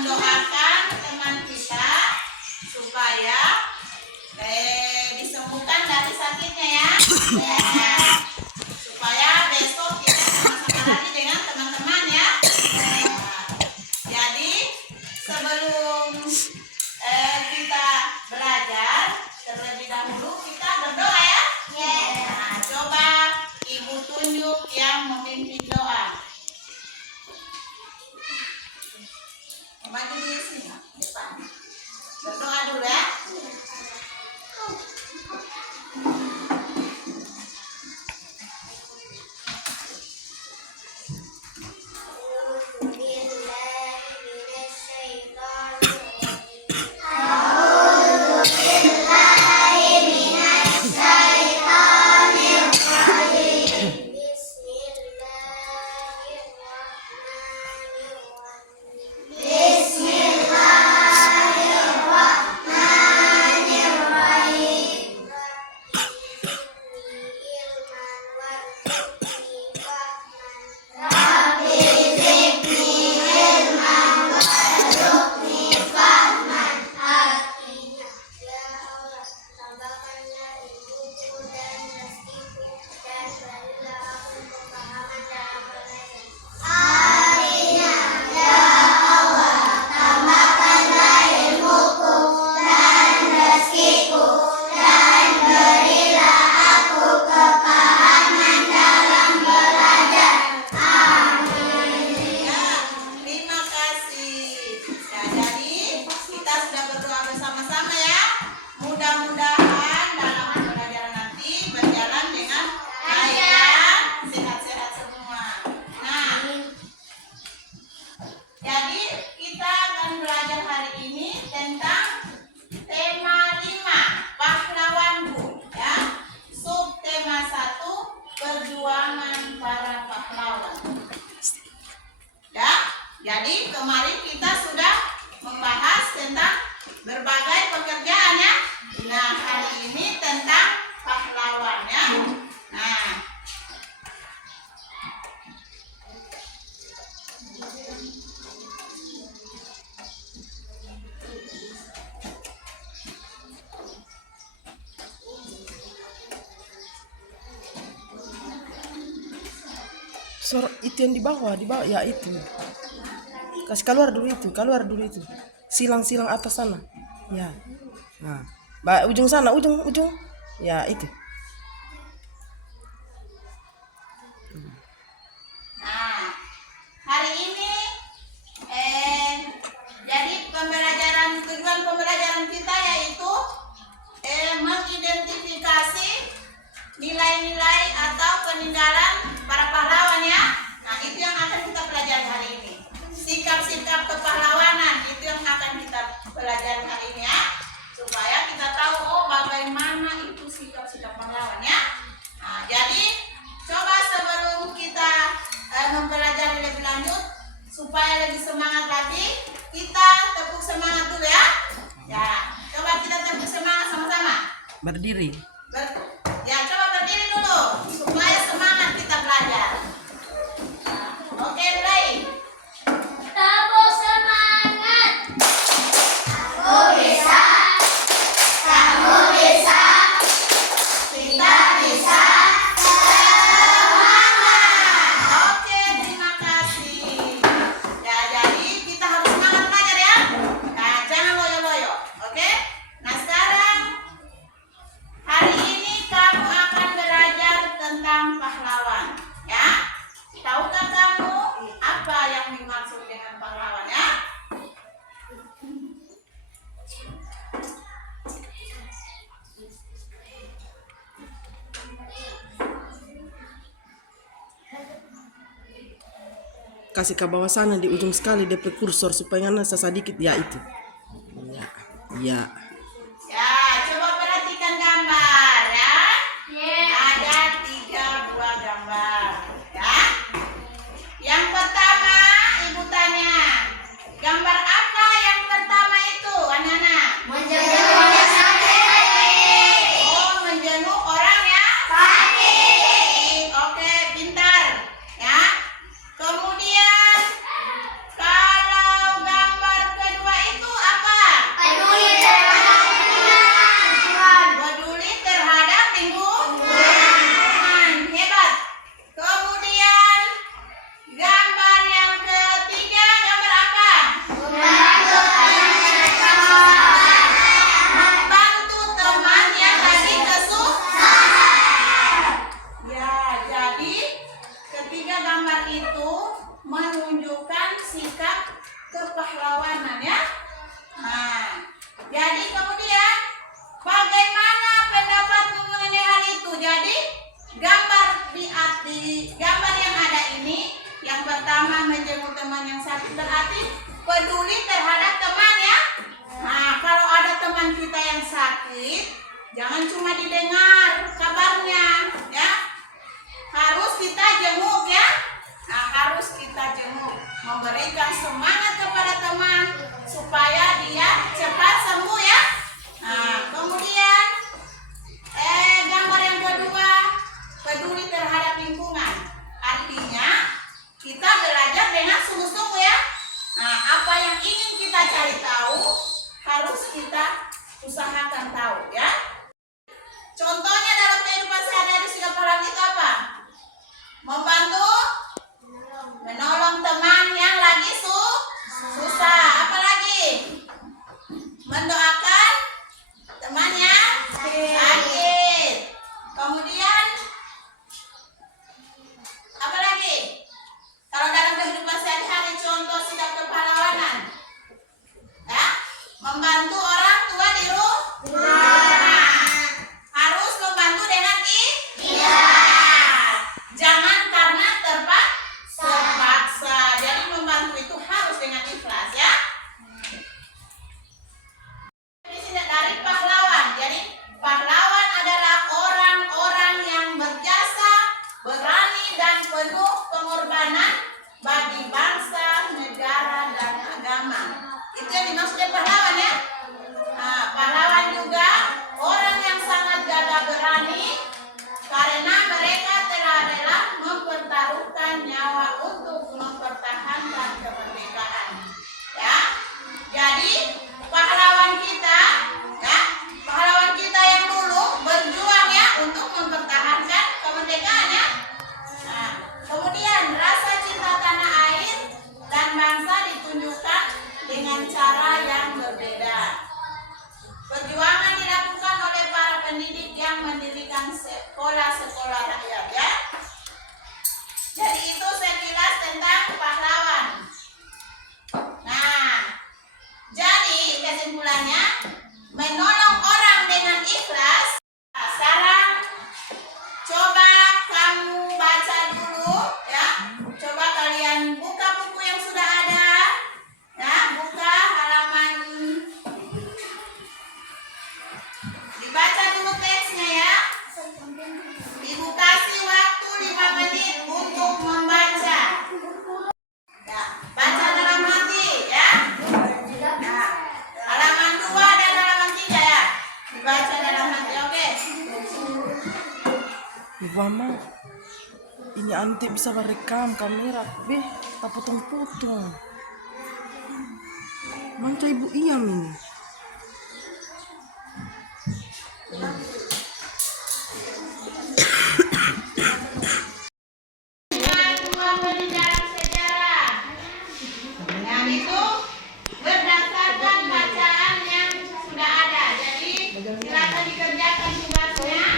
mendoakan teman kita supaya disembuhkan dari sakitnya ya. Supaya besok kita sama-sama lagi dengan teman-teman ya. Jadi sebelum kita belajar, terlebih dahulu kita berdoa ya. Nah, coba Ibu tunjuk yang memimpin doa. Maju di sini, depan. Berdoa dulu ya. Jadi kemarin kita sudah membahas tentang berbagai pekerjaan ya. Nah, hari ini tentang pahlawan ya. Nah, itu yang di bawah ya itu. Kasih keluar dulu itu. Silang atas sana. Ya. Nah, ujung sana, ujung. Ya, itu. nah, hari ini jadi tujuan pembelajaran kita yaitu mengidentifikasi nilai-nilai atau peninggalan para pahlawan ya. Nah, itu yang akan kita pelajari hari ini. Sikap-sikap kepahlawanan itu yang akan kita pelajari hari ini ya. Supaya kita tahu bagaimana itu sikap-sikap pahlawan ya. Nah, jadi coba sebelum kita mempelajari lebih lanjut supaya lebih semangat lagi, kita tepuk semangat dulu ya. Ya, coba kita tepuk semangat sama-sama. Berdiri. Ya, coba berdiri dulu supaya semangat kita belajar. Nah, oke, mulai. Tepuk semangat. Aku bisa. Kamu bisa. Kita bisa. Semangat. Oke, terima kasih. Ya, jadi kita harus semangat belajar ya. Nah, jangan loyo-loyo. Oke? Nah, sekarang hari ini kamu akan belajar tentang pahlawan, ya. Tahukah kamu apa yang dimaksud dengan pahlawan ya? Kasih ke bawah sana di ujung sekali dia prekursor supaya nggak sedikit ya itu. Ya. Ya, coba perhatikan gambar ya. Yeah. Ada 3 buah gambar, ya. Yang pertama, Ibu tanya, gambar apa yang pertama itu, anak-anak? Menjaga sakit. Oh, menjenguk orang ya? Sakit. Oke, pintar, ya. Kemudian, kalau gambar kepahlawanan ya. Nah, jadi kemudian bagaimana pendapatmu mengenai hal itu? Jadi gambar di gambar yang ada ini, yang pertama menjenguk teman yang sakit berarti peduli terhadap teman ya. Nah, kalau ada teman kita yang sakit, jangan cuma didengar kabarnya ya. Harus kita jenguk ya. Nah, harus kita jenguk, memberikan semangat kepada teman supaya dia cepat sembuh ya. Nah, kemudian gambar yang kedua, peduli terhadap lingkungan. Artinya kita belajar dengan sungguh-sungguh ya. Nah, apa yang ingin kita cari tahu harus kita usahakan tahu ya. Contohnya dalam kehidupan sehari-hari sikap pahlawan itu apa? Membantu, menolong teman yang lagi susah. Apa lagi? Mendoakan teman yang sakit. Kemudian apa lagi? Kalau dalam kehidupan sehari-hari contoh sikap kepahlawanan ya, membantu orang tua di rumah. Harus membantu dengan ikhlas. Jangan karena terpaksa. Jadi membantu itu harus dengan ikhlas ya. Dari pahlawan. Jadi pahlawan adalah orang-orang yang berjasa, berani dan penuh pengorbanan bagi bangsa, negara dan agama. Itu yang dimaksudkan pahlawan ya. Nah, pahlawan juga orang yang sangat gagah berani karena mereka telah rela mempertaruhkan nyawa untuk mempertahankan kemerdekaan. Ya. Jadi pahlawan kita yang dulu berjuang ya untuk mempertahankan kemerdekaan ya. Nah, kemudian rasa cinta tanah air dan bangsa ditunjukkan dengan cara yang berbeda. Perjuangan dilakukan oleh para pendidik yang mendirikan sekolah-sekolah rakyat ya. Jadi itu sekilas tentang pahlawan. Nah, jadi kesimpulannya menolong orang dengan ikhlas. Nah, sekarang coba kamu baca dulu ya. Coba kalian buka buku yang sudah ada ya, buka halaman, dibaca dulu teksnya ya. Ibu kasih waktu 5 menit untuk membaca ya, baca dalam hati ya. Nah, halaman 2 dan halaman 3 ya, dibaca dalam hati. Oke. Ibu Mama, ini anti bisa merekam kamera, beh, tak potong-potong. Manca ibu Iam ini. Dua peninggalan sejarah. Yang itu berdasarkan bacaan yang sudah ada. Jadi silakan dikerjakan tugasnya.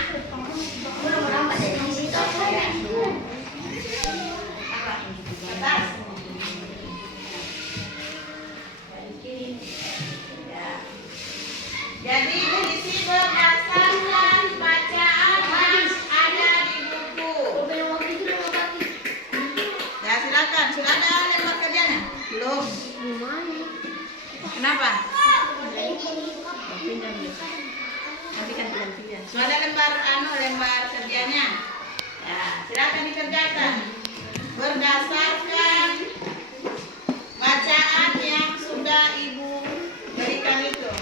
Atas. Ya. Jadi berisi berdasarkan bacaan yang ada di buku. Ya silakan. Sudah ada lembar kerjanya? Belum. Kenapa? Nanti kan gantian. Sudah ada lembar kerjanya. Ya silakan dikerjakan. Berdasarkan bacaan yang sudah ibu berikan itu.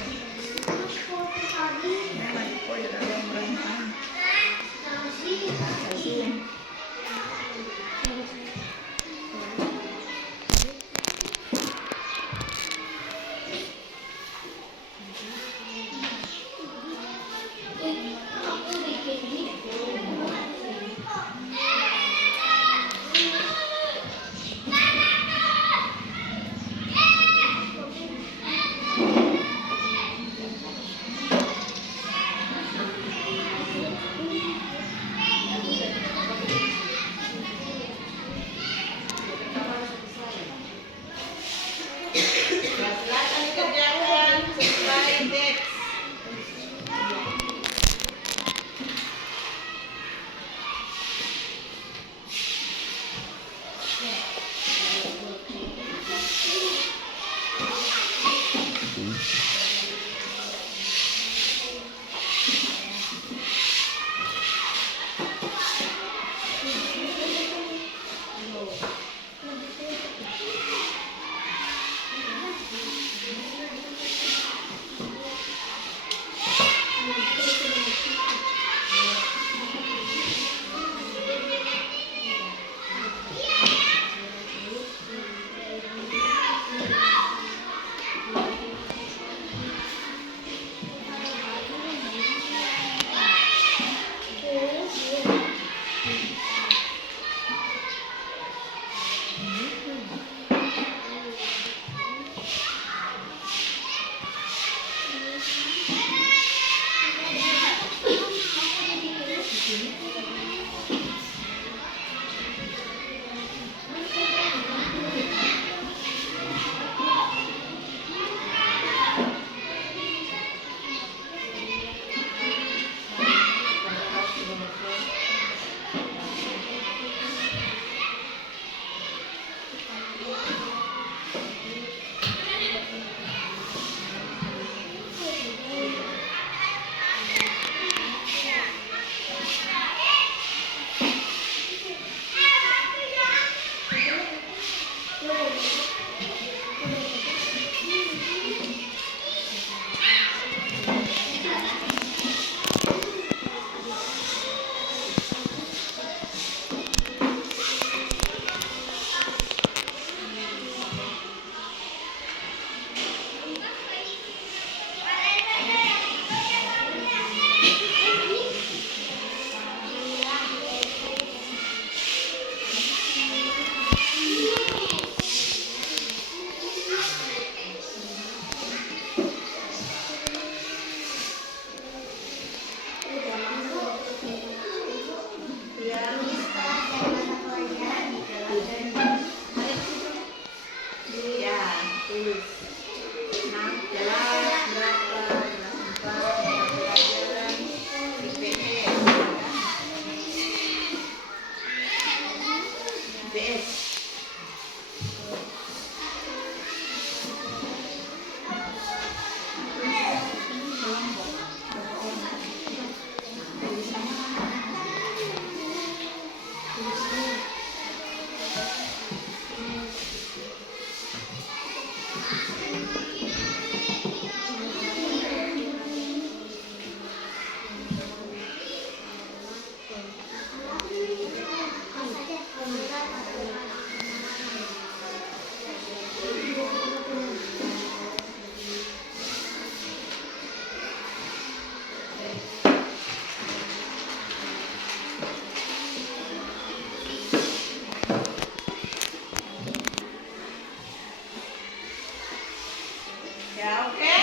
Ya, oke.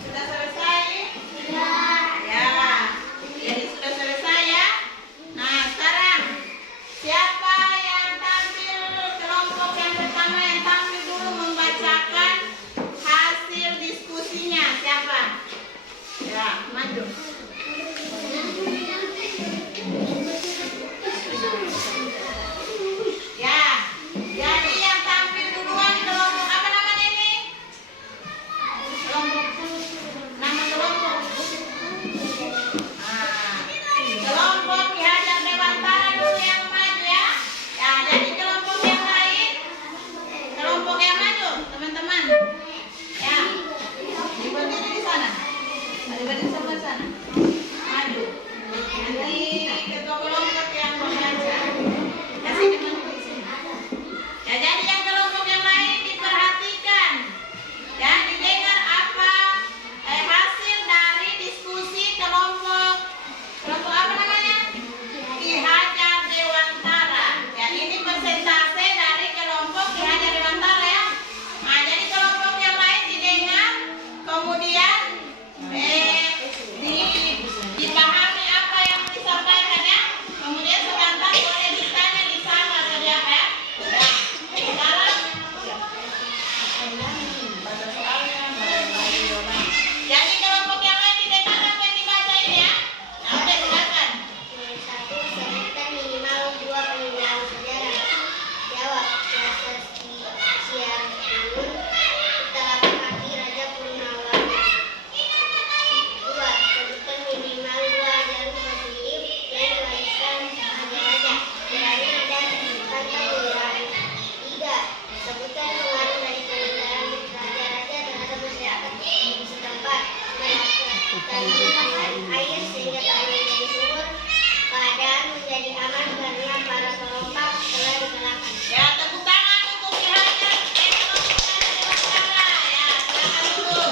Sudah selesai? Ya. Jadi sudah selesai ya. Nah, sekarang siapa yang tampil kelompok yang pertama yang tampil dulu membacakan hasil diskusinya? Siapa? Ya, maju. Ya. Jadi yang tampil duluan kelompok apa namanya ini? Kelompok. Nama kelompok. Kelompok Ki Hajar Dewantara dulu yang maju ya. Ya, jadi kelompok yang lain, kelompok yang maju, teman-teman. Ya, diberdiri di sana. Diberdiri sebelah sana. Maju. Nanti ketua kelompok yang membaca. Kasih teman di sini. Ya, jadi yang kelompok yang lain diperhatikan. Ya, didengar apa hasil dari diskusi kelompok apa namanya? Ki Hajar Dewantara. Ya, ini persentase dari kelompok Ki Hajar Dewantara ya. Nah, jadi kelompok yang lain didengar, kemudian dipahami apa yang disampaikan ya. Kemudian sebentar boleh ditanya di sana tadi apa ya? Ya, sekarang baca soalnya, jadi kelompok yang lain didengar apa yang dibaca ini ya. Nah, oke, silakan. Satu, sebutkan minimal 2 peninggalan sejarah. Jawab, Selasa siang dulu. Utarapan kaki Raja Purnawarman. 2. Sebutkan minimal 2 ajaran positif yang diwariskan raja-raja. Kiranya dan tentang kewirausahaan. 3. Sebutkan pengaruh dari peninggalan raja-raja terhadap masyarakat setempat. Melakukan air sehingga tanah menjadi subur. Keadaan menjadi aman karena para perompak telah dikalahkan. Ya, tepuk tangan untuk Ki Hajar kelompok Hajar Dewantara. Ya, silakan dulu.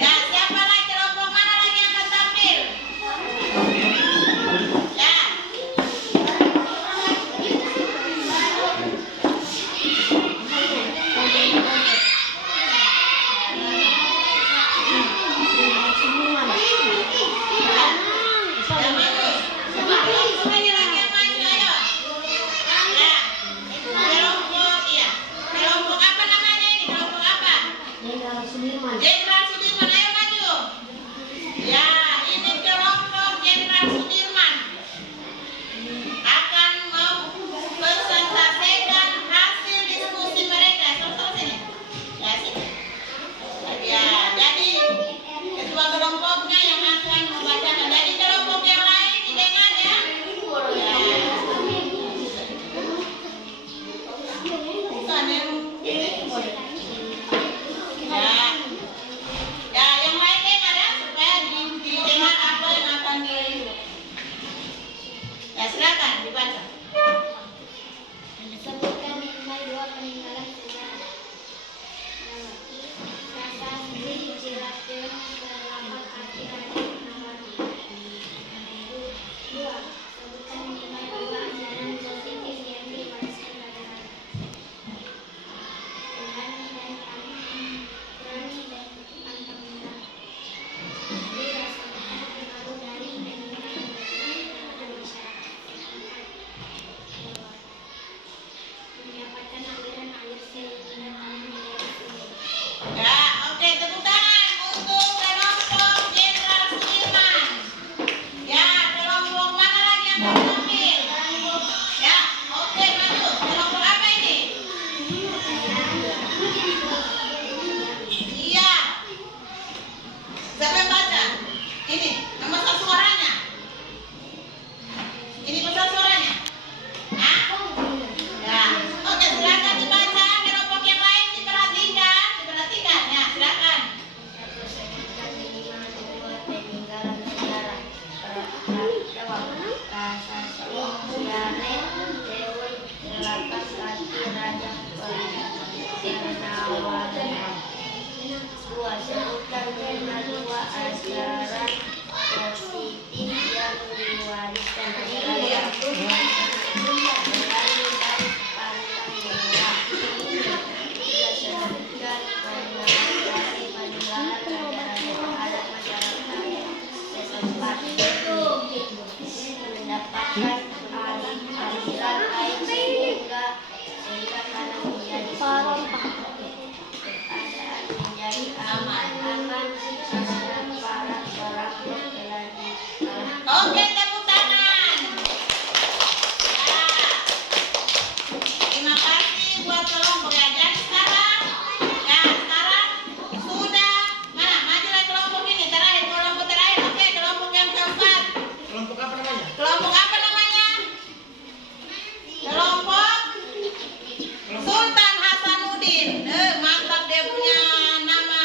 Ya, siapa lagi kelompok mana lagi yang akan tampil? Ya. Yang maju. Kelompok ini lagi yang maju, ayo. Ya. Kelompok, iya. Kelompok apa namanya ini? Kelompok apa? Jenderal Sudirman, ayo maju. Ya, ini kelompok Jenderal Sudirman akan mempresentasikan hasil diskusi mereka. Terus sini. Ya, sini. Ya, jadi ketua kelompoknya yang akan membacakan. Jadi kelompok yang lain didengar ya. Ya. Bukan yang ya. Ya, yang lain dengar ya supaya didengar apa yang akan ya, silakan dibaca. Sebutkan minimal 2 peninggalan sejarah. Prasasti Cilaten terdapat kaki Raja Purnawarman. 2. Sebutkan minimal 2 ajaran positif yang diwariskan raja-raja. Berani dan pantang menyerah. 3. Sebutkan pengaruh dari peninggalan terhadap masyarakat. 4. Mendapatkan aliran air sehingga tanah menjadi subur. Ya, oke, tepuk tangan untuk kelompok Jenderal Sudirman. Ya, kelompok mana lagi yang akan tampil? Ya, oke, maju. Kelompok apa ini? Iya. Siapa yang baca? Ini, nomor satu suaranya. Ini besar suaranya. Hah? Ya, oke, silakan dibaca. Kelompok yang lain diperhatikan ya, silakan. Sebutkan minimal 2 peninggalan sejarah. Jawab, Prasasti Cianen Dewi terdapat kaki Raja Purnawarman. 2. Sebutkan minimal 2 ajaran positif yang diwariskan raja-raja. Berani dan pantang menyerah. 3. menjadi aman sukses para orang telah Oke, tepuk tangan. Ya. Terima kasih buat kelompok ya. Jadi sekarang sudah mana maju lagi kelompok ini terakhir, kelompok terakhir. Oke, kelompok yang keempat. Kelompok apa namanya? Kelompok apa namanya? Kelompok Sultan Hasanuddin. Mantap dia punya nama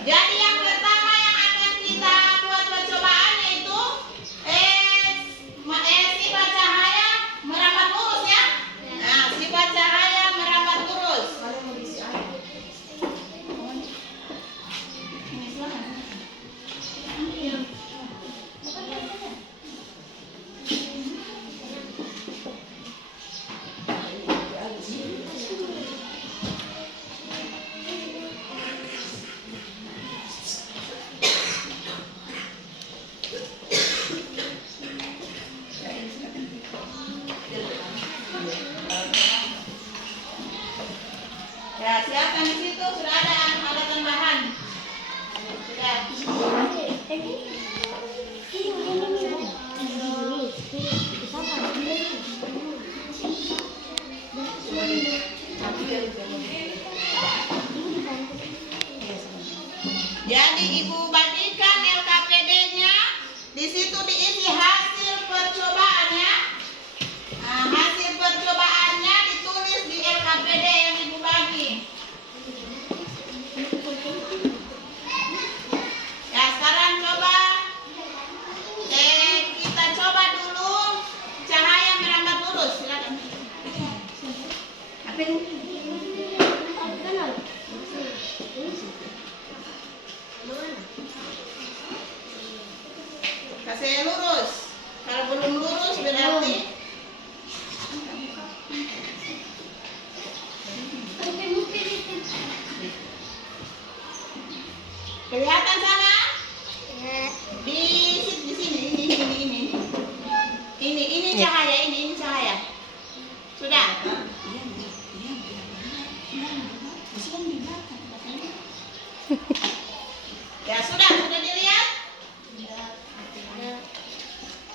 Jadi yang pertama yang akan kita buat percobaannya itu sifat cahaya merambat lurus ya. Nah, sifat cahaya merambat lurus. Ya, siapkan di situ sudah ada alat tambahan. Sudah. Jadi ibu bagikan LKPD-nya, di situ diisi hasil percobaannya. Nah, hasil percobaannya ditulis di LKPD yang ibu bagi. Ya, sekarang coba kita coba dulu cahaya merambat lurus. Silakan. Apa ini? Kasih lurus. Kalau belum lurus berarti kelihatan sana? Di sini ini cahaya, ini cahaya. Sudah. Ya sudah dilihat?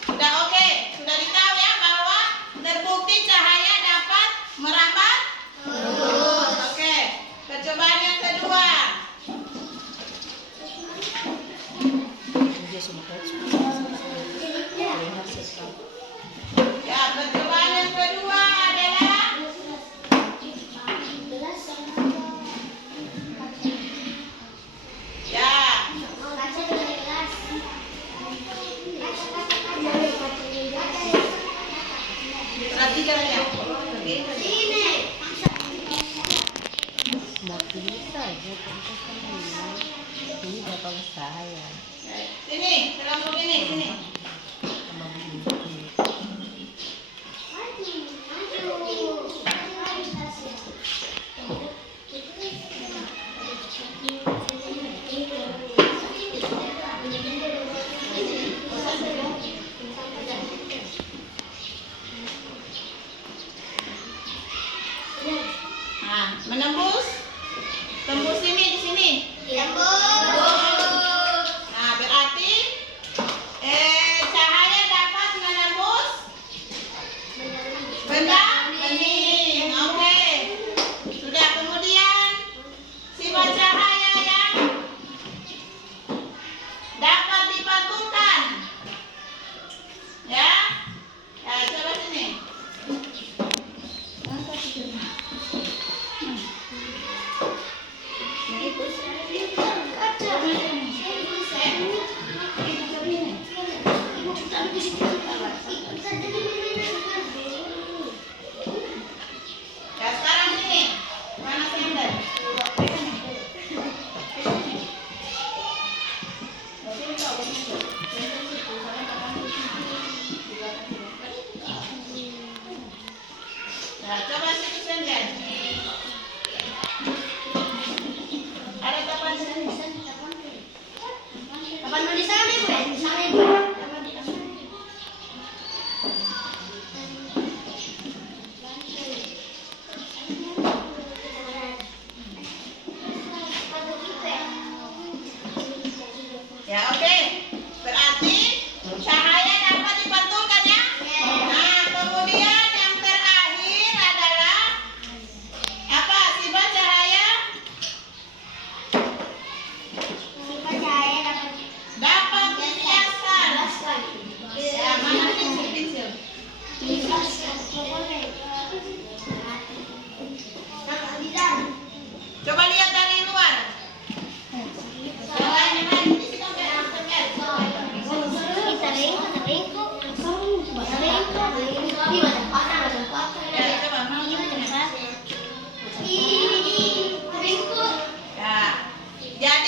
Sudah oke, sudah ditahu ya bahwa terbukti cahaya dapat merambat lurus. Oke, percobaan yang kedua. Ya, percobaan yang kedua adalah ya. Perhatikan ya. Ini berapa usaha ya? Sini, kelompok ini, sini. Nah, menembus. Tembus ini di sini. Nah, berarti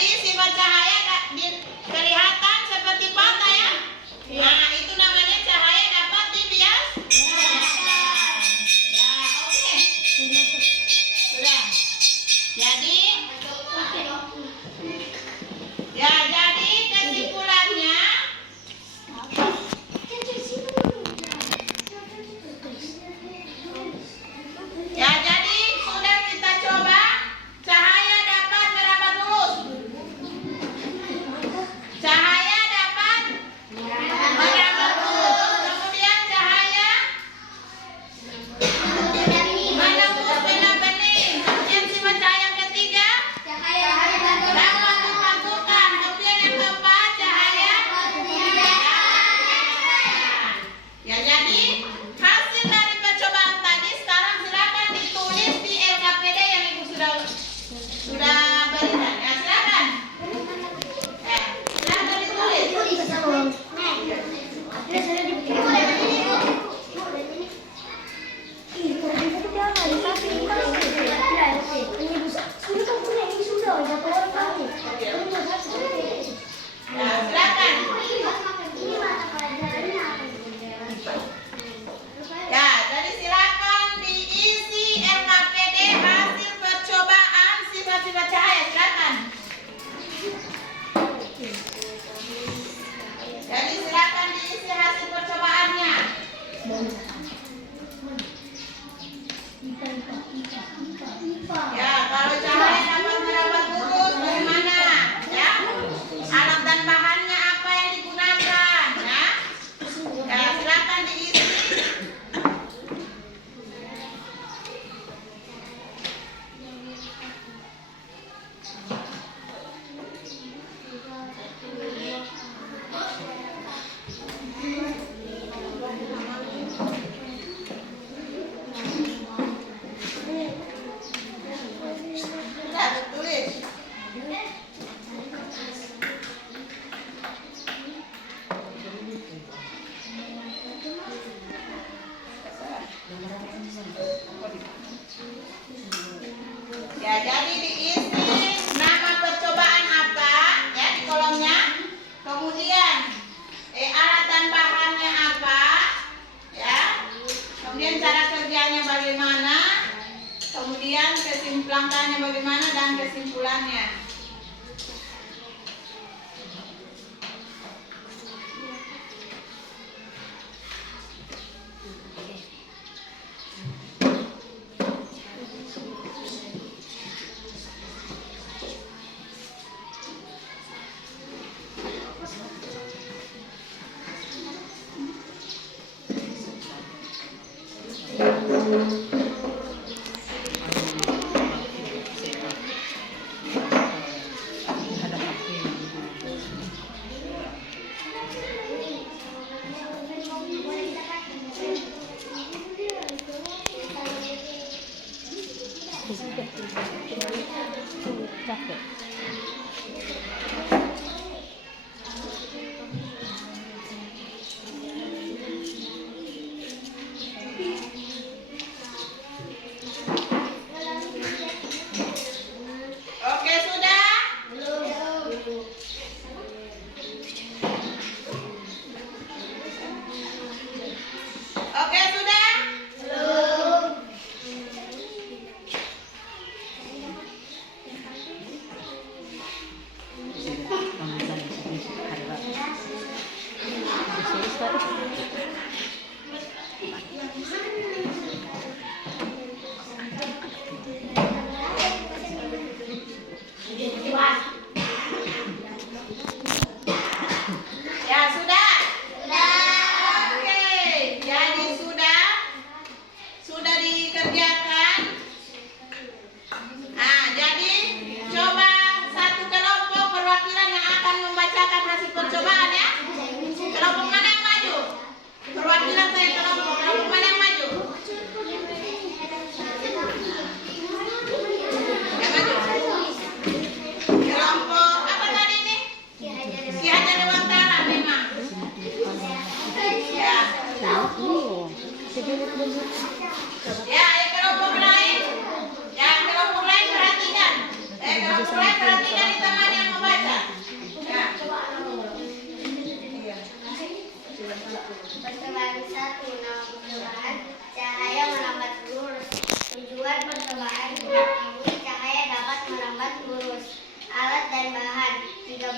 Jadi sifat cahaya kelihatan seperti patah ya. Nah, itu namanya cahaya dapat dibiaskan. Ya, oke. Sudah. Jadi jadi kesimpulannya jadi sudah kita coba cahaya dapat merambat mulus.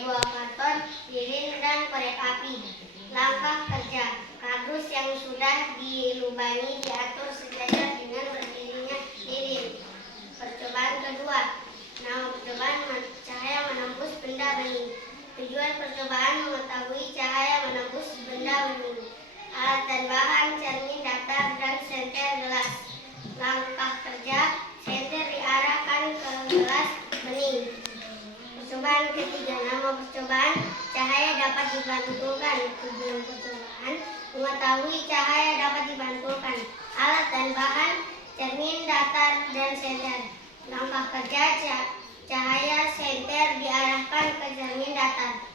buah karton, lilin, dan korek api. Langkah kerja. Kardus yang sudah dilubangi diatur sejajar dengan berdirinya lilin. Percobaan kedua. Nama percobaan cahaya menembus benda bening. Tujuan percobaan mengetahui cahaya menembus benda bening. Alat dan bahan cermin datar dan senter gelas. Langkah kerja. Senter diarahkan ke gelas bening. Percobaan ketiga. Nama percobaan cahaya dapat dibantulkan. Tujuan percobaan mengetahui cahaya dapat dibantulkan. Alat dan bahan cermin datar dan senter. Langkah kerja. Cahaya senter diarahkan ke cermin datar.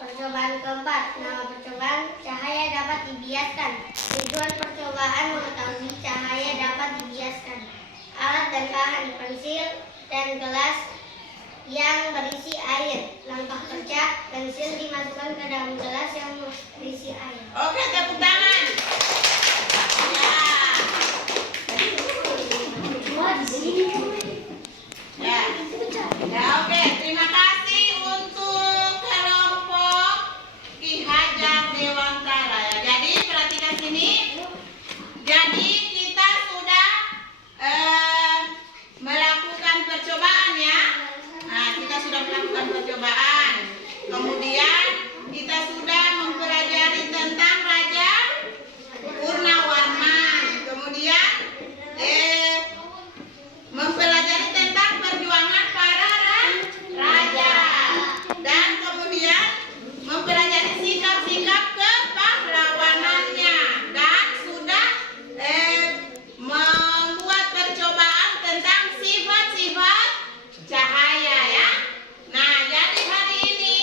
Percobaan keempat. Nama percobaan cahaya dapat dibiaskan. Tujuan percobaan mengetahui cahaya dapat dibiaskan. Alat dan bahan pensil dan gelas yang berisi air. Langkah kerja. Pensil dimasukkan ke dalam gelas yang berisi air. Oke, tepuk tangan. Ya. Ya, oke. Terima kasih untuk kelompok Ki Hajar Dewantara ya. Jadi perhatikan sini. Jadi kita sudah melakukan percobaan ya. Nah, kita sudah melakukan percobaan. Kemudian kita sudah mempelajari tentang Raja Purnawarman. Kemudian mempelajari tentang perjuangan para raja. Dan kemudian mempelajari sikap-sikap kepahlawanannya. Dan sudah membuat percobaan tentang sifat-sifat cahaya ya. Nah, jadi hari ini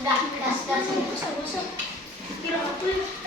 sudah, sudah, busuk. Kira aku